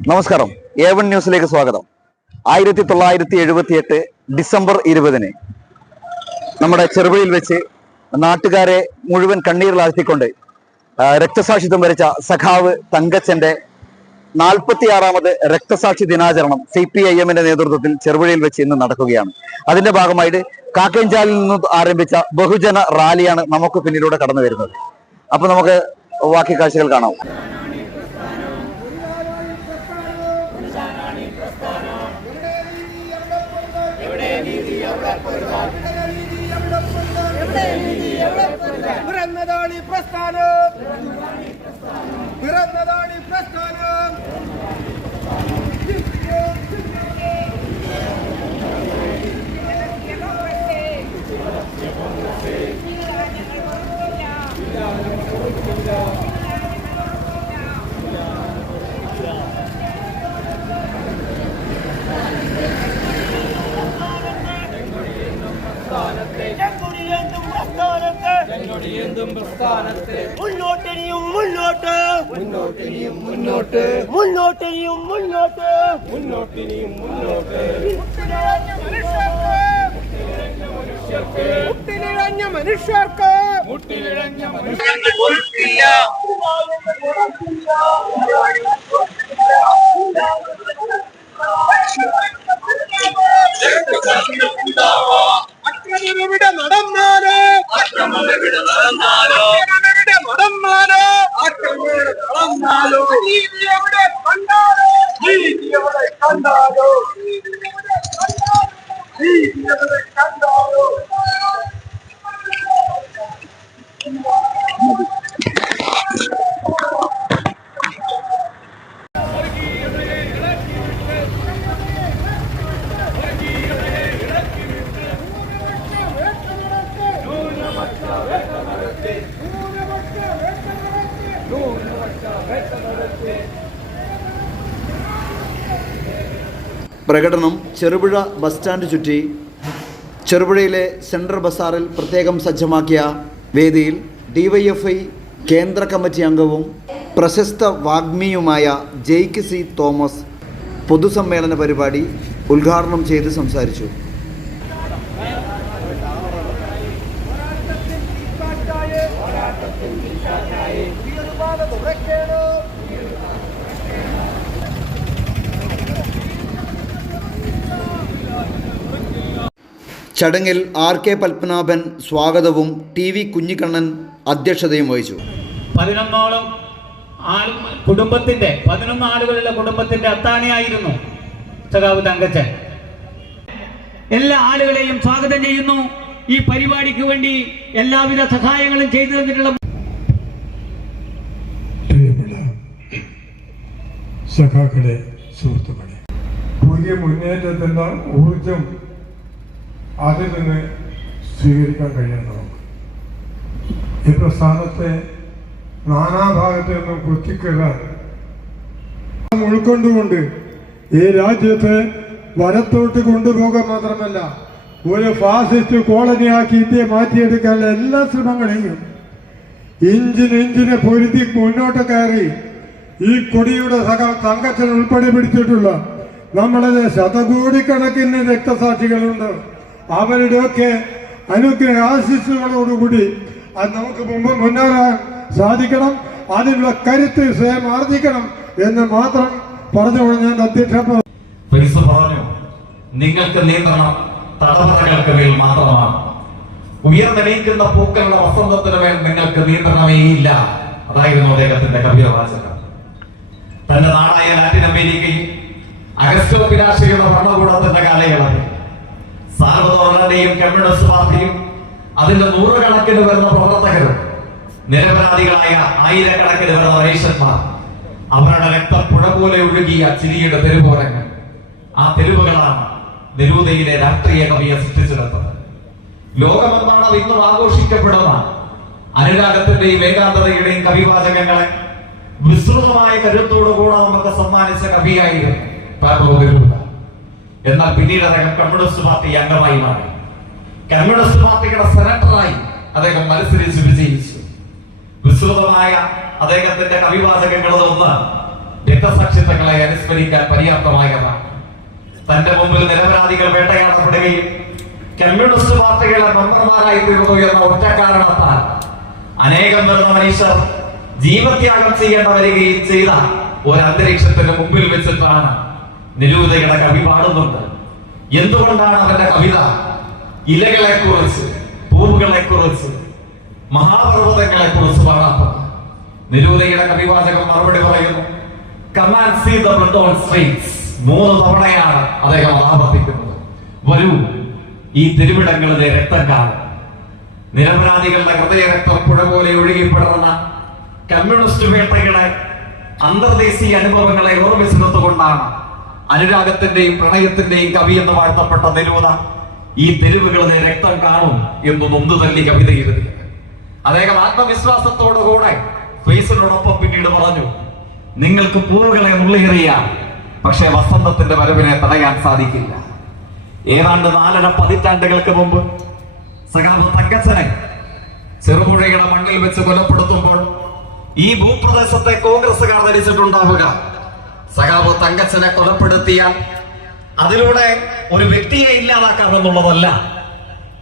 നമസ്കാരം. A one ന്യൂസിലേക്ക് സ്വാഗതം. ആയിരത്തി തൊള്ളായിരത്തി എഴുപത്തി എട്ട് ഡിസംബർ ഇരുപതിന് നമ്മുടെ ചെറുപുഴയിൽ വെച്ച് നാട്ടുകാരെ മുഴുവൻ കണ്ണീരിലാഴ്ത്തിക്കൊണ്ട് രക്തസാക്ഷിത്വം വരിച്ച സഖാവ് തങ്കച്ചന്റെ നാൽപ്പത്തിയാറാമത് രക്തസാക്ഷി ദിനാചരണം സി പി ഐ എമ്മിന്റെ നേതൃത്വത്തിൽ ചെറുപുഴയിൽ വെച്ച് ഇന്ന് നടക്കുകയാണ്. അതിന്റെ ഭാഗമായിട്ട് കാക്കഞ്ചാലിൽ നിന്ന് ആരംഭിച്ച ബഹുജന റാലിയാണ് നമുക്ക് പിന്നിലൂടെ കടന്നു വരുന്നത് അപ്പൊ നമുക്ക് ബാക്കി കാഴ്ചകൾ കാണാം. പിറന്നതാണ് ഈ പ്രസ്ഥാനം പിറന്നതാണ് ഈ പ്രസ്ഥാനം മുന്നോട്ടിനിയും മുന്നോട്ട്. മുന്നോട്ടിനിയും മുന്നോട്ട്. മുന്നോട്ടിനിയും മുന്നോട്ട്. മുന്നോട്ടിനിയും മുന്നോട്ട്. മുട്ടിലിഴഞ്ഞ മനുഷ്യർക്ക്. മുട്ടിലിഴഞ്ഞ അക്രമമെവിടെ പ്രകടനം ചെറുപുഴ ബസ് സ്റ്റാൻഡ് ചുറ്റി ചെറുപുഴയിലെ സെൻട്രൽ ബസാറിൽ പ്രത്യേകം സജ്ജമാക്കിയ വേദിയിൽ ഡിവൈഎഫ്ഐ കേന്ദ്ര കമ്മിറ്റി അംഗവും പ്രശസ്ത വാഗ്മിയുമായ ജെയ്ക്ക് സി തോമസ് പൊതുസമ്മേളന പരിപാടി ഉദ്ഘാടനം ചെയ്ത് സംസാരിച്ചു. ചടങ്ങിൽ ആർ കെ പത്മനാഭൻ സ്വാഗതവും ടി വി കുഞ്ഞിക്കണ്ണൻ അധ്യക്ഷതയും വഹിച്ചു. പതിനൊന്നോളം ആൾ കുടുംബത്തിന്റെ പതിനൊന്ന് ആളുകളുള്ള കുടുംബത്തിന്റെ അത്താണിയായിരുന്നു സഖാവ് തങ്കച്ചൻ. എല്ലാ ആളുകളെയും സ്വാഗതം ചെയ്യുന്നു. ഈ പരിപാടിക്ക് വേണ്ടി എല്ലാവിധ സഹായങ്ങളും ചെയ്തു തന്നിട്ടുള്ള സഖാക്കളെ സുഹൃത്തുക്കളെ പുതിയ മുന്നേറ്റത്തിന്റെ ഊർജം അതിൽ നിന്ന് സ്വീകരിക്കാൻ കഴിയണം ഈ പ്രസ്ഥാനത്തെ നാനാഭാഗത്ത് നിന്നും കുത്തിക്കയറാൻ ഉൾക്കൊണ്ടുകൊണ്ട് ഈ രാജ്യത്തെ വനത്തോട്ട് കൊണ്ടുപോകാൻ മാത്രമല്ല ഒരു ഫാസിസ്റ്റ് കോളനിയാക്കി ഇന്ത്യയെ മാറ്റിയെടുക്കാനുള്ള എല്ലാ ശ്രമങ്ങളെയും ഇഞ്ചിന് ഇഞ്ചിനെ പൊരുതി മുന്നോട്ട് കയറി ഈ കൊടിയുടെ സക തങ്കച്ചൻ ഉൾപ്പെടെ പിടിച്ചിട്ടുള്ള നമ്മളത് ശതകോടിക്കണക്കിന് രക്തസാക്ഷികളുണ്ട്. അവരുടെയൊക്കെ അനുഗ്രഹ ആശിസ്സുകളോടുകൂടി അത് നമുക്ക് മുമ്പ് മുന്നേറാൻ സാധിക്കണം. അതിനുള്ള കരുത്ത് സ്വയം ആർജിക്കണം എന്ന് മാത്രം പറഞ്ഞുകൊണ്ട് ഞാൻ അധ്യക്ഷ പറഞ്ഞു നിങ്ങൾക്ക് നിയന്ത്രണം തടവറകൾക്ക് മേൽ മാത്രമാണ്. ഉയർന്നെണീക്കുന്ന പൂക്കളുടെ വസന്തത്തിന് മേൽ നിങ്ങൾക്ക് നിയന്ത്രണമേ ഇല്ല അതായിരുന്നു അദ്ദേഹത്തിന്റെ കവിതവാചകം തന്റെ നാടായ ലാറ്റിൻ അമേരിക്കയിൽ അഗസ്റ്റോ പിനാശയുടെ ഭരണകൂടത്തിന്റെ സാർവതോറന്റെയും കമ്മ്യൂണിസ്റ്റ് പാർട്ടിയും അതിന്റെ നൂറുകണക്കിന് വരുന്ന പ്രവർത്തകരും നിരപരാധികളായ ആയിരക്കണക്കിന് വരുന്ന റേഷന്മാർ അവരുടെ രക്തം പുഴ പോലെ ഒഴുകിയ ചിരിയുടെ തെരുവോരങ്ങൾ ആ തെരുവുകളാണ് നിരൂതയിലെ രാഷ്ട്രീയ കവിയെ സൃഷ്ടിച്ചെടുത്തത്. ലോകമെമ്പാടും ഇന്നും ആഘോഷിക്കപ്പെടുന്ന അനുരാഗത്തിന്റെയും ഏകാന്തതയുടെയും കവിവാചകങ്ങളെ വിസ്തൃതമായ കരുത്തോടുകൂടെ നമുക്ക് സമ്മാനിച്ച കവിയായിരുന്നു എന്നാൽ പിന്നീട് അദ്ദേഹം കമ്മ്യൂണിസ്റ്റ് പാർട്ടി അംഗമായി മാറി. കമ്മ്യൂണിസ്റ്റ് പാർട്ടിയുടെ സെനറ്ററായി അദ്ദേഹം മത്സരിച്ച് വിജയിച്ചു വിസ്തൃതമായ അദ്ദേഹത്തിന്റെ കവിവാചകങ്ങളിൽ ഒന്ന് രക്തസാക്ഷിത്വങ്ങളെ അനുസ്മരിക്കാൻ പര്യാപ്തമായതാണ്. തന്റെ മുമ്പിൽ നിരപരാധികൾ വേട്ടയാടപ്പെടുകയും കമ്മ്യൂണിസ്റ്റ് പാർട്ടികളെ മെമ്പർമാരായി തീർന്നു എന്ന ഒറ്റ കാരണത്താൽ അനേകം വരുന്ന മനുഷ്യർ ജീവത്യാഗം ചെയ്യേണ്ട വരികയും ചെയ്ത ഒരു അന്തരീക്ഷത്തിന് മുമ്പിൽ വെച്ചിട്ടാണ് നിരൂതയുടെ കവി പാടുന്നുണ്ട് എന്തുകൊണ്ടാണ് അവന്റെ കവിത ഇലകളെ കുറിച്ച് പൂവുകളെ കുറിച്ച് മഹാപർവതങ്ങളെ കുറിച്ച് പറയാത്ത നിരൂതയുടെ കവിവാചകം മറുപടി പറയുന്നു command see the blood streets മൂന്ന് തവണയാണ് അദ്ദേഹം ആവർത്തിക്കുന്നത്. വരൂ ഈ തിരുവിടങ്ങളിലെ രക്തം കാണും നിരപരാധികളുടെ ഹൃദയ രക്തം പുഴ പോലെ ഒഴുകിപ്പെടുന്ന കമ്മ്യൂണിസ്റ്റ് വേട്ടകളെ അന്തർദേശീയ അനുഭവങ്ങളെ ഓർമ്മിച്ചു നിർത്തുകൊണ്ടാണ് അനുരാഗത്തിന്റെയും പ്രണയത്തിന്റെയും കവി എന്ന് വാഴ്ത്തപ്പെട്ട നിരൂത ഈ തെരുവുകളിലെ രക്തം കാണും എന്ന് നൊന്തു തല്ലി കവിത എഴുതിയത് അദ്ദേഹം ആത്മവിശ്വാസത്തോടുകൂടെ ഫേസിനോടൊപ്പം പിന്നീട് പറഞ്ഞു നിങ്ങൾക്ക് പൂവുകളെ നുള്ളിയെറിയാം പക്ഷെ വസന്തത്തിന്റെ വരവിനെ തടയാൻ സാധിക്കില്ല. ഏതാണ്ട് നാലര പതിറ്റാണ്ടുകൾക്ക് മുമ്പ് സഖാവ് തങ്കച്ചനെ ചെറുപുഴയുടെ മണ്ണിൽ വെച്ച് കൊലപ്പെടുത്തുമ്പോൾ ഈ ഭൂപ്രദേശത്തെ കോൺഗ്രസ്സുകാർ ധരിച്ചിട്ടുണ്ടാവുക. സഖാവ് തങ്കച്ചനെ കൊലപ്പെടുത്തിയാൽ അതിലൂടെ ഒരു വ്യക്തിയെ ഇല്ലാതാക്കാമെന്നുള്ളതല്ല.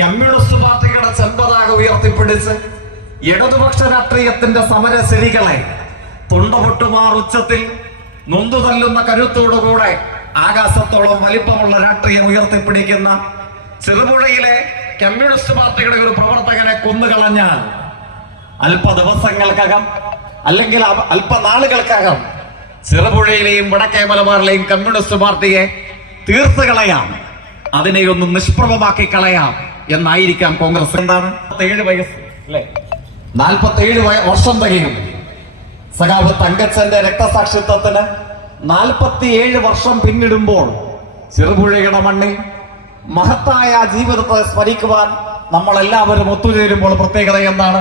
കമ്മ്യൂണിസ്റ്റ് പാർട്ടികളുടെ ചെമ്പതാക ഉയർത്തിപ്പിടിച്ച് ഇടതുപക്ഷ രാഷ്ട്രീയത്തിന്റെ സമരശരികളെ തൊണ്ടപൊട്ടുമാർ ഉച്ചത്തിൽ നൊന്തു തല്ലുന്ന കരുത്തോടുകൂടെ ആകാശത്തോളം വലിപ്പമുള്ള രാഷ്ട്രീയം ഉയർത്തിപ്പിടിക്കുന്ന ചെറുപുഴയിലെ കമ്മ്യൂണിസ്റ്റ് പാർട്ടിയുടെ ഒരു പ്രവർത്തകനെ കൊന്നുകളഞ്ഞാൽ അല്പ ദിവസങ്ങൾക്കകം അല്ലെങ്കിൽ അല്പനാളുകൾക്കകം ചെറുപുഴയിലെയും വടക്കേ മലബാറിലെയും കമ്മ്യൂണിസ്റ്റ് പാർട്ടിയെ തീർത്ത് കളയാം അതിനെ ഒന്ന് നിഷ്പ്രഭമാക്കി കളയാം എന്നായിരിക്കാം കോൺഗ്രസ്. എന്താണ്? ഏഴ് വയസ്സ് അല്ലേ? നാൽപ്പത്തേഴ് വർഷം തികയും. സഖാവ് തങ്കച്ചന്റെ രക്തസാക്ഷിത്വത്തിന് നാൽപ്പത്തിയേഴ് വർഷം പിന്നിടുമ്പോൾ ചെറുപുഴയുടെ മണ്ണിൽ മഹത്തായ ജീവിതത്തെ സ്മരിക്കുവാൻ നമ്മൾ എല്ലാവരും ഒത്തുചേരുമ്പോൾ പ്രത്യേകത എന്താണ്?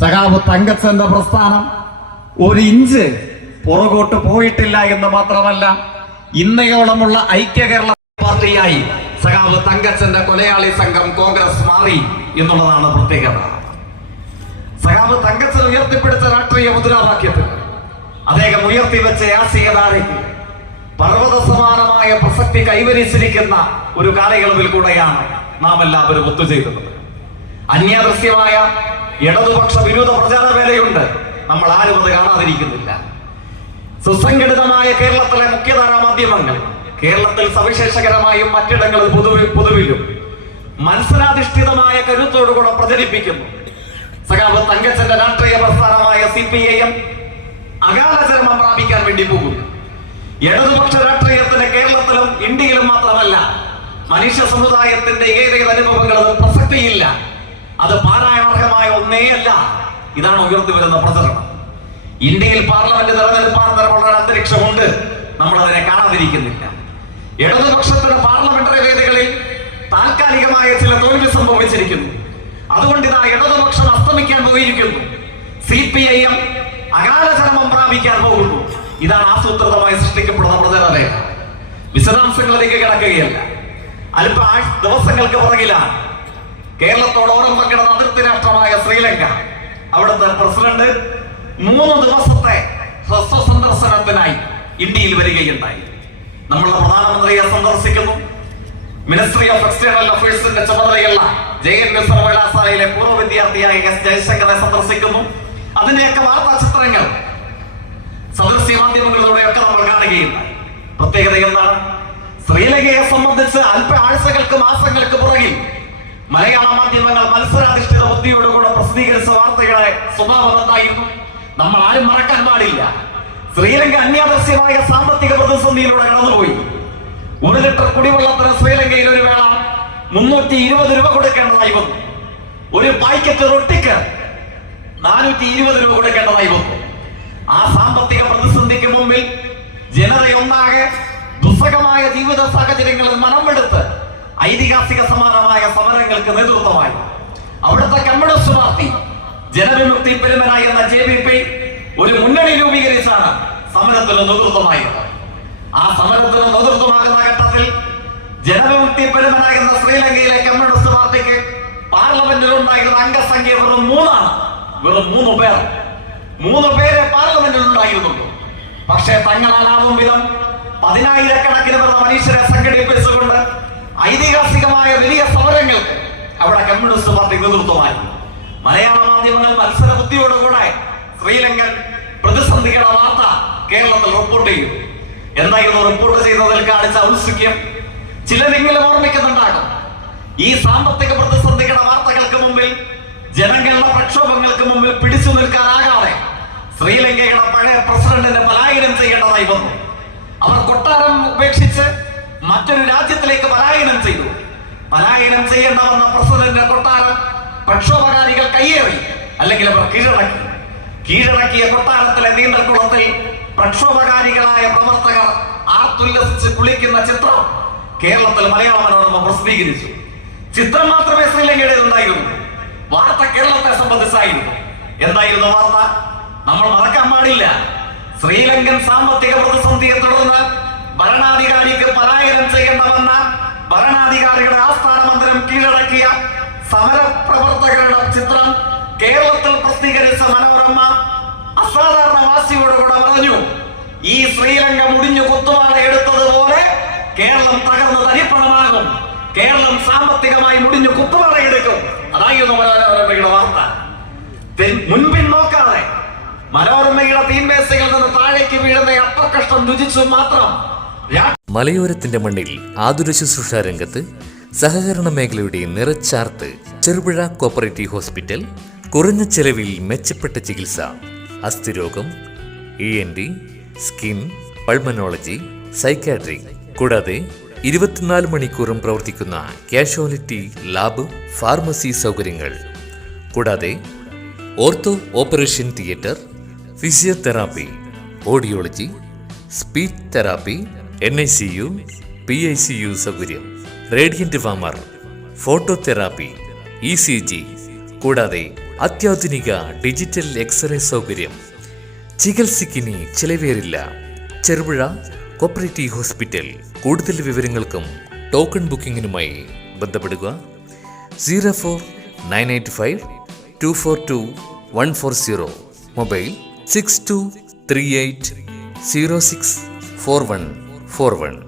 സഖാവ് തങ്കച്ചന്റെ പ്രസ്ഥാനം ഒരു ഇഞ്ച് പുറകോട്ട് പോയിട്ടില്ല എന്ന് മാത്രമല്ല ഇന്നയോളമുള്ള ഐക്യ കേരള പാർട്ടിയായി സഖാവ് തങ്കച്ചന്റെ കൊലയാളി സംഘം കോൺഗ്രസ് മാറി എന്നുള്ളതാണ് പ്രത്യേകത. സഖാവ് തങ്കച്ചൻ ഉയർത്തിപ്പിടിച്ച രാഷ്ട്രീയ മുദ്രാവാക്യത്തിൽ അദ്ദേഹം ഉയർത്തിവെച്ച ആശയധാരയ്ക്ക് പർവത സമാനമായ പ്രസക്തി കൈവരിച്ചിരിക്കുന്ന ഒരു കാലയളവിൽ കൂടെയാണ് നാം എല്ലാവരും ഒത്തുചേരുന്നത്. അന്യാദൃശ്യമായ ഇടതുപക്ഷ വിരോധ പ്രചാരണ വേലയുണ്ട്. നമ്മൾ ആരും അത് കാണാതിരിക്കുന്നില്ല. സുസംഘടിതമായ കേരളത്തിലെ മുഖ്യധാരാ മാധ്യമങ്ങൾ കേരളത്തിൽ സവിശേഷകരമായും മറ്റിടങ്ങളിൽ പൊതുവിൽ പൊതുവിലും മത്സരാധിഷ്ഠിതമായ കരുത്തോടുകൂടെ പ്രചരിപ്പിക്കുന്നു. സഖാവ് തങ്കച്ചന്റെ രാഷ്ട്രീയ പ്രസ്ഥാനമായ സി പി ഐ എം അകാല ചരമം പ്രാപിക്കാൻ വേണ്ടി പോകുന്നു ഇടതുപക്ഷ രാഷ്ട്രീയത്തിന് കേരളത്തിലും ഇന്ത്യയിലും മാത്രമല്ല മനുഷ്യ സമുദായത്തിന്റെ ഏതേത് അത് പ്രസക്തിയില്ല. അത് പാരായണർഹമായ ഒന്നേയല്ല. ഇതാണ് ഉയർത്തി വരുന്ന പ്രചരണം. ഇന്ത്യയിൽ പാർലമെന്റ് തെരഞ്ഞെടുപ്പാണെന്ന് വളരെ അന്തരീക്ഷമുണ്ട്. നമ്മൾ അതിനെ കാണാതിരിക്കുന്നില്ല. ഇടതുപക്ഷത്തിന്റെ പാർലമെന്ററി വേദികളിൽ താൽക്കാലികമായ ചില തോൽവി സംഭവിച്ചിരിക്കുന്നു. അതുകൊണ്ട് ഇതാ ഇടതുപക്ഷം അസ്തമിക്കാൻ പോയിരിക്കുന്നു. സി പി ഐ എം അകാല ചരമം പ്രാപിക്കാൻ പോകുന്നു. ഇതാണ് ആസൂത്രിതമായി സൃഷ്ടിക്കപ്പെടുന്ന പ്രചരണരേഖ. വിശദാംശങ്ങളിലേക്ക് കിടക്കുകയല്ല. അല്പ ദിവസങ്ങൾക്ക് പുറകിലാണ് കേരളത്തോട് പങ്കിടുന്ന അതിർത്തി രാഷ്ട്രമായ ശ്രീലങ്ക. അവിടുത്തെ പ്രസിഡന്റ് മൂന്ന് ദിവസത്തെ ഹ്രസ്വ സന്ദർശനത്തിനായി ഇന്ത്യയിൽ വരികയുണ്ടായി. നമ്മളുടെ പ്രധാനമന്ത്രിയെ സന്ദർശിക്കുന്നു. മിനിസ്ട്രി ഓഫ് എക്സ്റ്റേണൽ അഫയേഴ്സിന്റെ ചുമതലയുള്ള ജെ എൻ യു സർവകലാശാലയിലെ പൂർവ വിദ്യാർത്ഥിയായ എസ് ജയശങ്കറെ സന്ദർശിക്കുന്നു. അതിന്റെയൊക്കെ വാർത്താ ചിത്രങ്ങൾ സദസ്യ മാധ്യമങ്ങളിലൂടെയൊക്കെ നമ്മൾ കാണുകയുണ്ടായി. പ്രത്യേകത എന്താണ്? ശ്രീലങ്കയെ സംബന്ധിച്ച് അല്പ ആഴ്ചകൾക്ക് മാസങ്ങൾക്ക് പുറകിൽ മലയാള മാധ്യമങ്ങൾ മത്സരാധിഷ്ഠിത ബുദ്ധിയോടുകൂടെ പ്രസിദ്ധീകരിച്ച വാർത്തകളെ സ്വഭാവം എന്തായിരുന്നു? നമ്മൾ ആരും മറക്കാൻ പാടില്ല. ശ്രീലങ്ക അന്യാദർശ്യമായ സാമ്പത്തിക പ്രതിസന്ധിയിലൂടെ കടന്നുപോയി. ഒരു ലിറ്റർ കുടിവെള്ളത്തിന് ശ്രീലങ്കയിൽ ഒരു വേള മുന്നൂറ്റി ഇരുപത് രൂപ കൊടുക്കേണ്ടതായി വന്നു. ഒരു പാക്കറ്റ് റൊട്ടിക്ക് നാനൂറ്റി ഇരുപത് രൂപ കൊടുക്കേണ്ടതായി വന്നു. ആ സാമ്പത്തിക പ്രതിസന്ധിക്ക് മുമ്പിൽ ജനതയൊന്നാകെ ദുസ്സഹമായ ജീവിത സാഹചര്യങ്ങളിൽ മനമെടുത്ത് ഐതിഹാസിക സമാനമായ സമരങ്ങൾക്ക് നേതൃത്വമായി. അവിടുത്തെ കമ്മ്യൂണിസ്റ്റ് പാർട്ടി ജനവിമുക്തി പെരുമനായി എന്ന ജെ ബി പി ഒരു മുന്നണി രൂപീകരിച്ചാണ് സമരത്തിന് നേതൃത്വമായിരുന്നത് ആ സമരത്തിന് നേതൃത്വമാകുന്ന ഘട്ടത്തിൽ ജനവിമുക്തി പെരുമനായിരുന്ന ശ്രീലങ്കയിലെ കമ്മ്യൂണിസ്റ്റ് പാർട്ടിക്ക് പാർലമെന്റിൽ ഉണ്ടായിരുന്ന അംഗസംഖ്യ വെറും മൂന്നാണ്. വെറും മൂന്ന് പേർ. മൂന്ന് പേരെ പാർലമെന്റിൽ ഉണ്ടായിരുന്നുള്ളൂ പക്ഷേ തങ്ങളാനാവും വിധം പതിനായിരക്കണക്കിന് വരുന്ന മനുഷ്യരെ സംഘടിപ്പിച്ചുകൊണ്ട് ഐതിഹാസികമായ വലിയ സമരങ്ങൾക്ക് അവിടെ കമ്മ്യൂണിസ്റ്റ് പാർട്ടി നേതൃത്വമായി മലയാള മാധ്യമങ്ങൾ മത്സര ബുദ്ധിയോടുകൂടെ ശ്രീലങ്കൻ പ്രതിസന്ധികളുടെ വാർത്ത കേരളത്തിൽ റിപ്പോർട്ട് ചെയ്യും. എന്തായിരുന്നു റിപ്പോർട്ട് ചെയ്തതിൽ കാണിച്ച ഔത്സുഖ്യം ചിലരെങ്കിലും ഓർമ്മിക്കുന്നുണ്ടാകും. ഈ സാമ്പത്തിക പ്രതിസന്ധികളുടെ വാർത്തകൾക്ക് മുമ്പിൽ ജനങ്ങളുടെ പ്രക്ഷോഭങ്ങൾക്ക് മുമ്പിൽ പിടിച്ചു നിൽക്കാനാകാതെ ശ്രീലങ്കയുടെ പഴയ പ്രസിഡന്റിനെ പലായനം ചെയ്യേണ്ടതായി വന്നു. അവർ കൊട്ടാരം ഉപേക്ഷിച്ച് മറ്റൊരു രാജ്യത്തിലേക്ക് പലായനം ചെയ്തു. പലായനം ചെയ്യേണ്ട വന്ന പ്രസിഡന്റിന്റെ കൊട്ടാരം പ്രക്ഷോഭകാരികൾ കയ്യേറി അല്ലെങ്കിൽ അവർ കീഴടക്കി. കീഴടക്കിയ കൊട്ടാരത്തിലെ നീന്തൽക്കുളത്തിൽ പ്രക്ഷോഭകാരികളായ പ്രവർത്തകർ ആർത്തുല്ലസിച്ച് കുളിക്കുന്ന ചിത്രം കേരളത്തിൽ മലയാള മനോരമ പ്രസിദ്ധീകരിച്ചു. ചിത്രം മാത്രമേ ശ്രീലങ്കയുടേതുണ്ടായിരുന്നു. വാർത്ത കേരളത്തെ സംബന്ധിച്ചായിരുന്നു. എന്തായിരുന്നു വാർത്ത? നമ്മൾ മറക്കാൻ പാടില്ല. ശ്രീലങ്കൻ സാമ്പത്തിക പ്രതിസന്ധിയെ തുടർന്ന് ഭരണാധികാരിക്ക് പലായനം ചെയ്യേണ്ടവെന്ന ഭരണാധികാരികളുടെ ആസ്ഥാന മന്ദിരം കീഴടക്കിയ സമരപ്രവർത്തകരുടെ ചിത്രം കേരളത്തിൽ പ്രസിദ്ധീകരിച്ച മനോരമ അസാധാരണ വാസിയോട് വാസിയോടുകൂടെ പറഞ്ഞു ഈ ശ്രീലങ്ക മുടിഞ്ഞു കുത്തുവാള എടുത്തതുപോലെ കേരളം തകർന്ന് തരിപ്പണമാകും കേരളം സാമ്പത്തികമായി മുടിഞ്ഞു കുത്തുവാള എടുക്കും. അതായിരുന്നു മനോരമയുടെ വാർത്ത. മുൻപിൻ നോക്കാതെ മനോരമയുടെ തീൻമേശയിൽ നിന്ന് താഴേക്ക് വീഴുന്ന അപ്പക്കഷ്ടം രുചിച്ചു മാത്രം മലയോരത്തിന്റെ മണ്ണിൽ ആതുര ശുശ്രൂഷ രംഗത്ത് സഹകരണ മേഖലയുടെ നിറച്ചാർത്ത് ചെറുപുഴ കോപ്പറേറ്റീവ് ഹോസ്പിറ്റൽ കുറഞ്ഞ ചെലവിൽ മെച്ചപ്പെട്ട ചികിത്സ അസ്ഥിരോഗം E N T skin pulmonology psychiatry കൂടാതെ ഇരുപത്തിനാല് മണിക്കൂറും പ്രവർത്തിക്കുന്ന കാഷ്വാലിറ്റി ലാബ് ഫാർമസി സൗകര്യങ്ങൾ. കൂടാതെ ortho operation theatre physiotherapy audiology speech therapy N I C U P I C U സൗകര്യം. Radiant warmer phototherapy E C G കൂടാതെ അത്യാധുനിക ഡിജിറ്റൽ എക്സ്റേ സൗകര്യം. ചികിത്സയ്ക്കിനി ചിലവേറില്ല. Cherupuzha cooperative hospital. കൂടുതൽ വിവരങ്ങൾക്കും ടോക്കൺ ബുക്കിംഗിനുമായി ബന്ധപ്പെടുക. Zero four nine eight five two four two one four zero. Mobile six two three eight zero six four one four one.